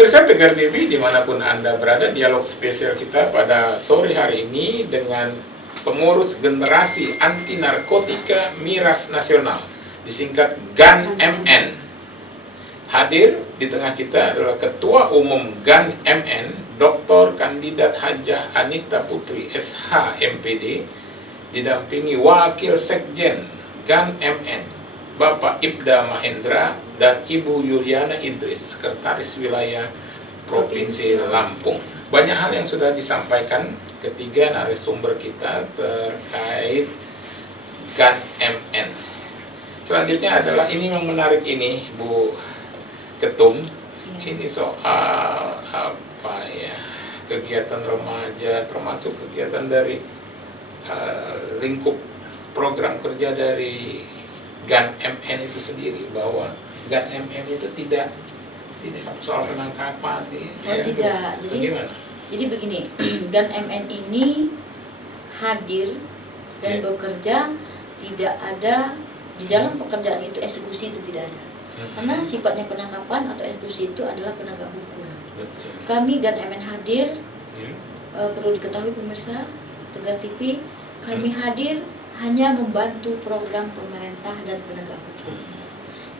Pemirsa Tegar TV dimanapun Anda berada, dialog spesial kita pada sore hari ini dengan pengurus generasi anti narkotika Miras Nasional, disingkat GAN-MN. Hadir di tengah kita adalah Ketua Umum GAN-MN, Dr. Kandidat Hajah Anita Putri SH MPD, didampingi Wakil Sekjen GAN-MN, Bapak Ibda Mahendra dan Ibu Yuliana Idris, Sekretaris Wilayah Provinsi Lampung. Banyak hal yang sudah disampaikan ketiga narasumber kita terkait GAN-MN. Selanjutnya adalah ini yang menarik ini, Bu Ketum. Ini soal apa ya, kegiatan remaja, termasuk kegiatan dari lingkup program kerja dari GAN-MN itu sendiri, bahwa GAN-MN itu tidak soal penangkapan. Tidak. Jadi begini, GAN-MN ini hadir dan bekerja, tidak ada di dalam pekerjaan itu, eksekusi itu tidak ada. Karena sifatnya penangkapan atau eksekusi itu adalah penegak hukum. Kami GAN-MN hadir, perlu diketahui pemirsa Tegar TV, kami hadir hanya membantu program pemerintah dan penegak hukum.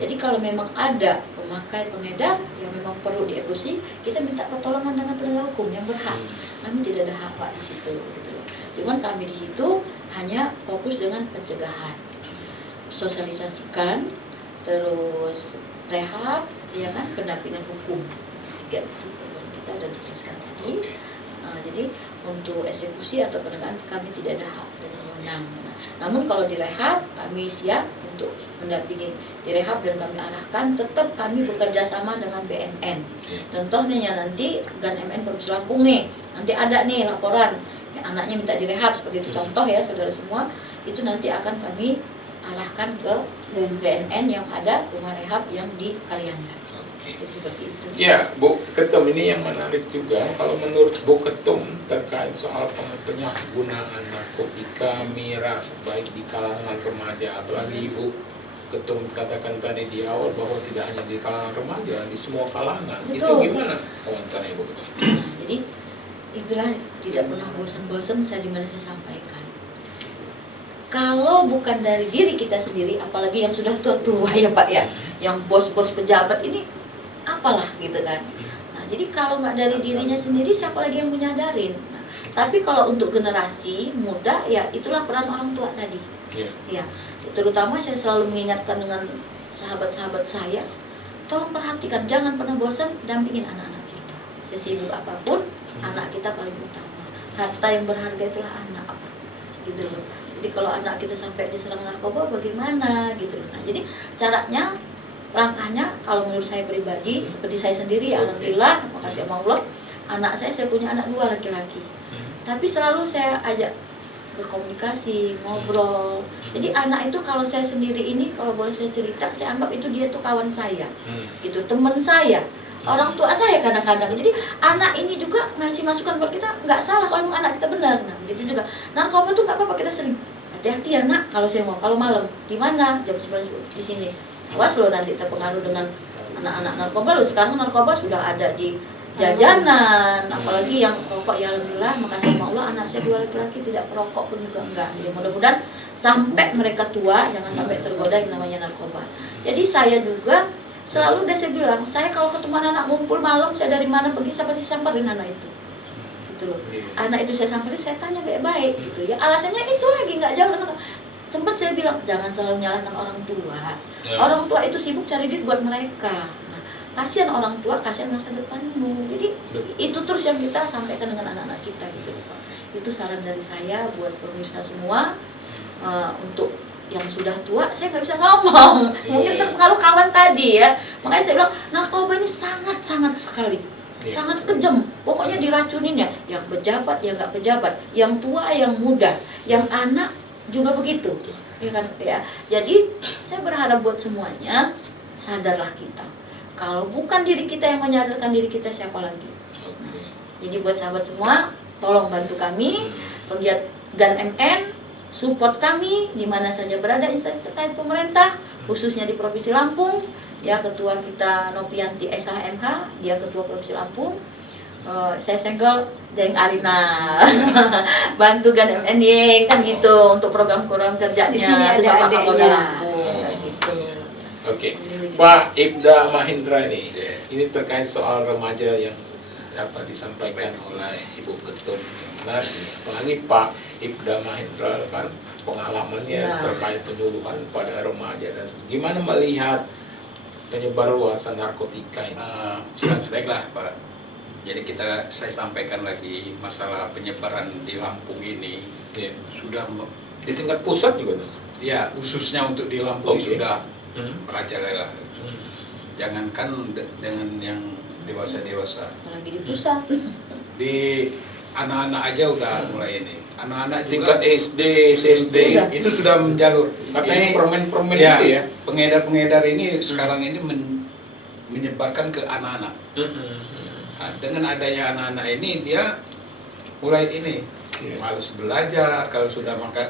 Jadi kalau memang ada pemakai pengedar yang memang perlu dieksekusi, kita minta pertolongan dengan penegak hukum yang berhak. Kami tidak ada hak Pak di situ, gitu loh. Cuman kami di situ hanya fokus dengan pencegahan, sosialisasikan, terus rehab, ya kan, pendampingan hukum. Tiga itu kita sudah jelaskan tadi. Jadi untuk eksekusi atau penegakan kami tidak ada hak dan wewenang. Namun kalau direhab kami siap untuk mendampingi direhab dan kami arahkan, tetap kami bekerja sama dengan BNN. Contohnya nanti GAN-MN Provinsi Lampung nih, nanti ada nih laporan ya, anaknya minta direhab seperti itu, contoh ya saudara semua, itu nanti akan kami arahkan ke BNN yang ada rumah rehab yang di Kalianda. Seperti itu. Ya, Bu Ketum, ini yang menarik juga. Kalau menurut Bu Ketum terkait soal penyalahgunaan narkotika miras baik di kalangan remaja, apalagi Ibu Ketum katakan tadi di awal bahwa tidak hanya di kalangan remaja, di semua kalangan. Betul. Itu gimana komentarnya Ibu Ketum? Jadi itulah tidak pernah bosan-bosan saya dimana saya sampaikan. Kalau bukan dari diri kita sendiri, apalagi yang sudah tua-tua ya Pak ya, yang bos-bos pejabat ini apalah gitu kan. Nah, jadi kalau nggak dari dirinya sendiri, siapa lagi yang menyadarin? Nah, tapi kalau untuk generasi muda, ya itulah peran orang tua tadi. Ya, terutama saya selalu mengingatkan dengan sahabat-sahabat saya, tolong perhatikan, jangan pernah bosan dampingin anak-anak kita. Sesibuk apapun, anak kita paling utama. Harta yang berharga itulah anak, apa? Gitu loh. Jadi kalau anak kita sampai diserang narkoba, bagaimana? Gitu loh. Nah, jadi caranya, langkahnya kalau menurut saya pribadi, seperti saya sendiri, alhamdulillah, makasih sama Allah, anak saya punya anak 2 laki-laki. Tapi selalu saya ajak berkomunikasi, ngobrol. Jadi anak itu kalau saya sendiri ini, kalau boleh saya cerita, saya anggap itu dia tuh kawan saya, gitu, teman saya, orang tua saya kadang-kadang. Jadi anak ini juga ngasih masukan buat kita, nggak salah kalau memang anak kita benar. Nah, gitu juga. Narkoba tuh nggak apa-apa, kita sering hati-hati ya nak, kalau saya mau, kalau malam di mana, jam 9 di sini. Awas lo nanti terpengaruh dengan anak-anak narkoba lo. Sekarang narkoba sudah ada di jajanan, apalagi yang rokok, ya alhamdulillah, makasih sama Allah, anak saya 2 laki-laki tidak perokok pun juga enggak. Ya mudah-mudahan sampai mereka tua jangan sampai tergoda yang namanya narkoba. Jadi saya juga selalu saya bilang, saya kalau ketemu anak ngumpul malam, saya dari mana pergi, saya pasti samperin anak itu. Gitu loh. Anak itu saya samperin, saya tanya baik-baik gitu ya. Alasannya itu lagi nggak jauh dengan, sempat saya bilang jangan selalu menyalahkan orang tua. Orang tua itu sibuk cari duit buat mereka. Nah, kasihan orang tua, kasihan masa depanmu. Jadi itu terus yang kita sampaikan dengan anak-anak kita gitu. Itu saran dari saya buat pemirsa semua. Untuk yang sudah tua, saya nggak bisa ngomong. Mungkin terpengaruh kawan tadi ya. Makanya saya bilang narkoba ini sangat-sangat sekali. Sangat kejam. Pokoknya diracunin ya. Yang pejabat, yang nggak pejabat, yang tua, yang muda, yang anak juga begitu, ya kan ya. Jadi saya berharap buat semuanya, sadarlah kita. Kalau bukan diri kita yang menyadarkan diri kita, siapa lagi? Nah, jadi buat sahabat semua, tolong bantu kami, penggiat GAN-MN, support kami di mana saja berada instansi terkait pemerintah, khususnya di Provinsi Lampung. Ya, ketua kita Nopianti SHMH, dia ketua Provinsi Lampung. Saya senggol Jeng Arina bantu Gan MNY kan gitu untuk program-program kerjanya Di sini ada Bapak adiknya. Kapolda Lampung kan gitu. Oke, Pak Ibda Mahendra ini terkait soal remaja yang dapat disampaikan oleh Ibu Ketum yang menarik. Apalagi Pak Ibda Mahendra kan pengalamannya terkait penyuluhan pada remaja dan gimana melihat penyebar luasan narkotika ini. Baiklah Pak. Jadi saya sampaikan lagi masalah penyebaran di Lampung ini sudah Di tingkat pusat juga tuh. ya khususnya untuk di Lampung sudah Hmm. merajalela. Jangankan dengan yang dewasa-dewasa, Apalagi di pusat. di anak-anak aja udah mulai ini. Anak-anak Tingkat juga SD, SD itu sudah menjalur. katanya Ini permen-permen ya, itu ya. pengedar-pengedar ini sekarang ini menyebarkan ke anak-anak. Nah, dengan adanya anak-anak ini dia mulai ini males belajar kalau sudah makan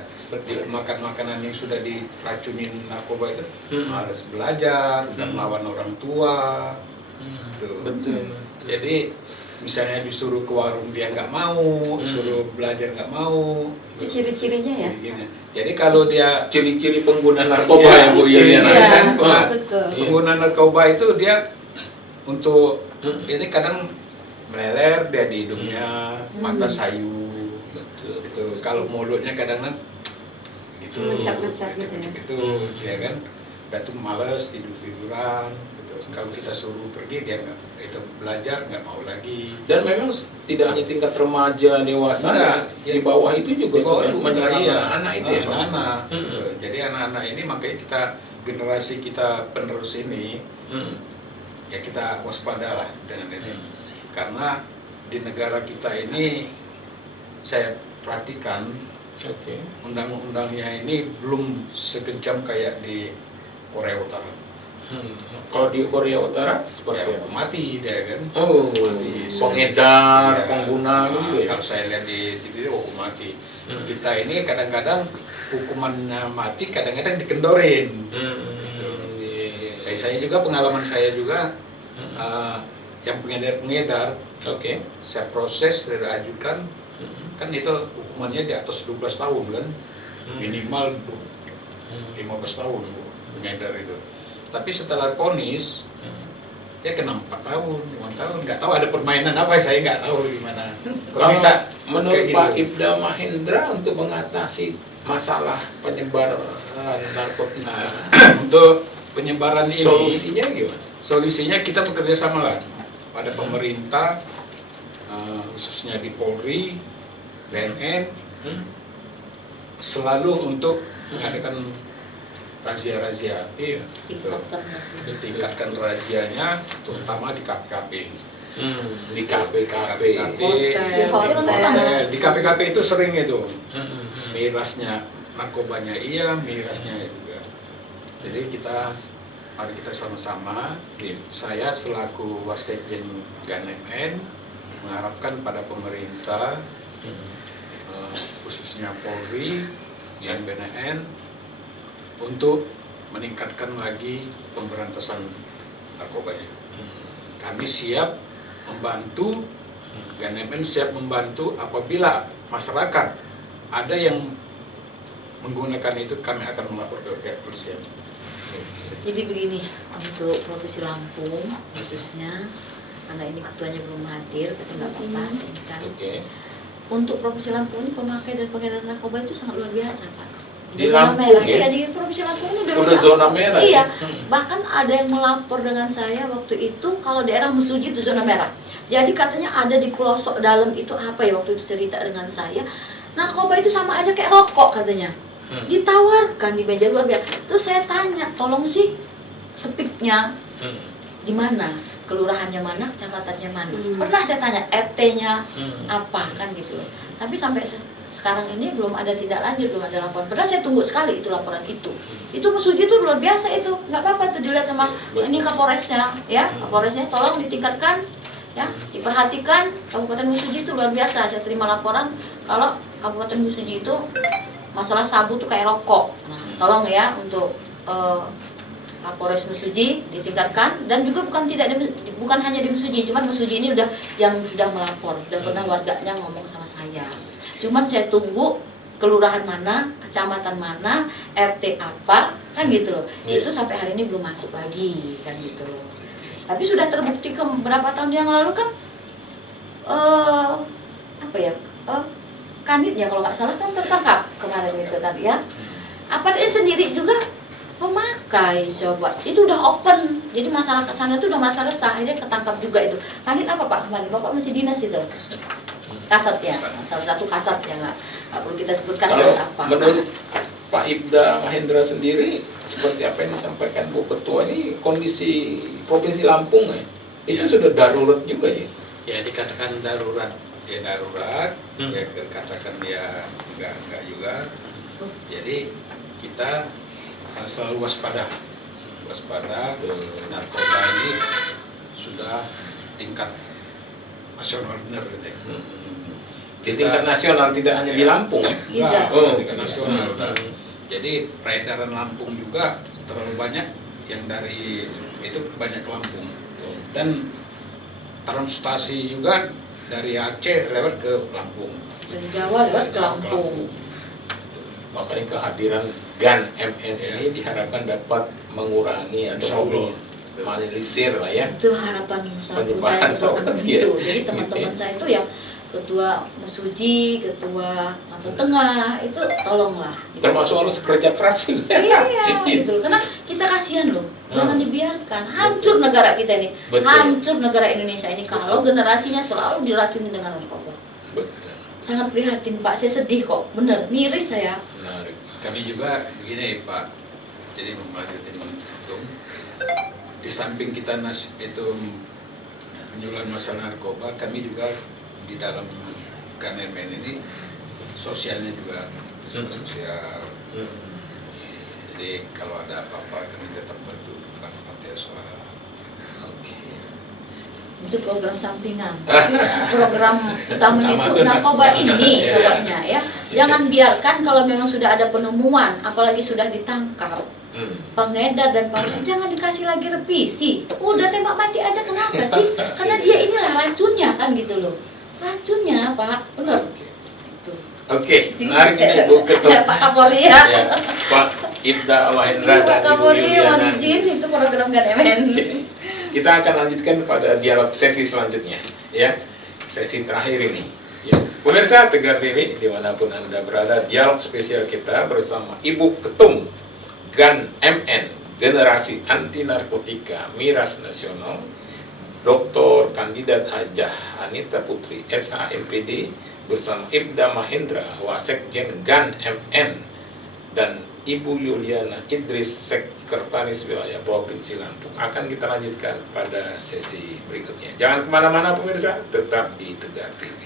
makanan yang sudah diracunin narkoba itu males belajar dan melawan orang tua. Tuh. Betul. Jadi misalnya disuruh ke warung dia nggak mau, disuruh belajar nggak mau. Itu ciri-cirinya ya. Ciri-cirinya. Jadi kalau dia Ciri-ciri pengguna narkoba Iya, ya Bu ciri-ciri Yuliana. kan. Nah, Betul. pengguna narkoba itu dia untuk ini kadang meleler dia di hidungnya, mata sayu, gitu. Kalau mulutnya kadang gitu, Ngecap-ngecap gitu ya. gitu, dia kan, udah tuh males tiduran, gitu. Kalau kita suruh pergi dia nggak, itu belajar nggak mau lagi. Dan memang tidak hanya tingkat remaja, dewasa, Nah, di bawah itu juga Di bawah soalnya juga, menyerang iya. anak-anak itu ya. Pak? Anak-anak, gitu. Jadi anak-anak ini makanya kita generasi kita penerus ini. Ya kita waspada lah dengan ini, karena di negara kita ini saya perhatikan Oke. undang-undangnya ini belum sekejam kayak di Korea Utara. Kalau di Korea Utara Ya seperti apa? mati dia kan. Oh, Mati. pengedar, Ya. pengguna Nah, gitu ya. kalau saya lihat di TV hukum mati. Kita ini kadang-kadang hukumannya mati, kadang-kadang dikendorin. Saya juga pengalaman saya juga yang pengedar-pengedar Oke. saya proses saya ajukan kan itu hukumannya di atas 12 tahun kan minimal 15 tahun pengedar itu, tapi setelah vonis ya kena 4 tahun 5 tahun nggak tahu ada permainan apa saya nggak tahu gimana kok Kalau bisa menurut kayak Pak gitu. Ibda Mahendra untuk mengatasi masalah penyebaran narkotika, Untuk penyebaran ini solusinya gimana? solusinya kita bekerja sama lah pada pemerintah, khususnya di Polri, BNN, selalu untuk mengadakan razia-razia, Iya. Tingkatkan lagi. ditingkatkan razianya, terutama di KPKP. Di KPKP. Di hotel. Di KPKP itu sering itu, mirasnya narkobanya iya, mirasnya juga. Jadi mari kita sama-sama. Iya. Saya selaku Wasekjen GANMN mengharapkan pada pemerintah, khususnya Polri dan BNN, untuk meningkatkan lagi pemberantasan narkobanya. Kami siap membantu, GANMN siap membantu apabila masyarakat ada yang menggunakan itu, kami akan melapor ke pihak polisian. Jadi begini, untuk Provinsi Lampung khususnya, karena ini ketuanya belum hadir, tapi nggak apa-apa, saya ingatkan. Oke. Untuk Provinsi Lampung ini pemakai dan pengedar narkoba itu sangat luar biasa, Pak. Di zona Lampung, merah, ya? iya, di Provinsi Lampung ini Udah zona merah, Iya, ya? bahkan ada yang melapor dengan saya waktu itu kalau daerah Mesuji itu zona merah. Jadi katanya ada di pelosok dalam itu apa ya waktu itu cerita dengan saya, narkoba itu sama aja kayak rokok katanya. Ditawarkan di meja luar biasa. Terus saya tanya, tolong sih sepiknya di mana, kelurahannya mana, kecamatannya mana. Pernah saya tanya RT-nya apa kan gitu loh. Tapi sampai sekarang ini belum ada tindak lanjut, belum ada laporan. Padahal saya tunggu sekali itu laporan itu. Itu Mesuji itu luar biasa itu, nggak apa-apa tuh dilihat sama ini Kapolresnya, ya Kapolresnya tolong ditingkatkan, ya diperhatikan. Kabupaten Mesuji itu luar biasa. Saya terima laporan kalau Kabupaten Mesuji itu masalah sabu tuh kayak rokok. Nah, tolong ya untuk Kapolres Mesuji ditingkatkan, dan juga bukan hanya di Mesuji, cuman Mesuji ini udah yang sudah melapor, sudah pernah warganya ngomong sama saya. Cuman saya tunggu kelurahan mana, kecamatan mana, RT apa, kan gitu loh. Itu sampai hari ini belum masuk lagi, kan gitu loh. Tapi sudah terbukti beberapa tahun yang lalu kan Kanitnya kalau nggak salah kan tertangkap kemarin itu kan ya. Apa dia sendiri juga pemakai, coba itu udah open, jadi masyarakat sana itu udah merasa resah, akhirnya ketangkap juga itu. Kanit apa Pak kemarin? Bapak masih dinas itu? Kasat ya, salah satu kasat ya, nggak perlu kita sebutkan Kalau apa. menurut Pak Ibda Mahendra sendiri, seperti apa yang disampaikan Bu Ketua ini, kondisi Provinsi Lampung ya, itu sudah darurat juga ya? Ya dikatakan darurat, ya darurat, ya katakan ya enggak juga. Jadi kita selalu waspada narkoba ini sudah tingkat nasional benar gitu ya. Di tingkat nasional, tidak hanya di Lampung ya? Tidak. Tingkat nasional udah. Jadi peredaran Lampung juga terlalu banyak, yang dari itu banyak ke Lampung. Dan transportasi juga dari Aceh lewat ke Lampung. Dari Jawa lewat ke Lampung. Makanya kehadiran GAN MN ini diharapkan dapat mengurangi atau minimalisir lah ya. Itu harapan selaku saya ketua umum itu. Jadi teman-teman saya itu yang ketua Mesuji, ketua Lampung Tengah itu tolonglah. Gitu. Termasuk harus kerja keras juga. Iya, gitu. Karena kita kasihan loh. Jangan dibiarkan. Hancur negara kita ini. Betul. Hancur negara Indonesia ini kalau generasinya selalu diracuni dengan narkoba. Betul. Sangat prihatin Pak, saya sedih kok. Bener, miris saya. Menarik. Kami juga begini Pak, jadi melanjutin itu, di samping kita itu penyuluhan masalah narkoba, kami juga di dalam GAN MN ini sosialnya juga sosial. Jadi kalau ada apa-apa kami tetap bantu panti asuhan. Itu program sampingan. Program utamanya itu Utama narkoba ini Iya. pokoknya ya. Jangan biarkan kalau memang sudah ada penemuan, apalagi sudah ditangkap pengedar dan pengedar, jangan dikasih lagi revisi. Udah tembak mati aja, kenapa sih? Karena dia inilah racunnya kan gitu loh. Racunnya Pak, benar. Itu. Oke, menarik ini Bu Ketua. Ya, Pak Kapolri ya. Ya, Pak Ibda Mahendra Pak dan Ibu Kapolri mau Yuliana. izin itu program GAN. Kita akan lanjutkan pada dialog sesi selanjutnya, ya, sesi terakhir ini. Ya. Pemirsa Tegar TV, dimanapun Anda berada, dialog spesial kita bersama Ibu Ketum GAN MN, Generasi Anti Narkotika Miras Nasional, Dr. Kandidat Hajah Anita Putri, SHMPD, bersama Ibda Mahendra, Wasekjen GAN MN, dan Ibu Yuliana Idris, Sekretaris Wilayah Provinsi Lampung. Akan kita lanjutkan pada sesi berikutnya. Jangan kemana-mana pemirsa, tetap di Tegar TV.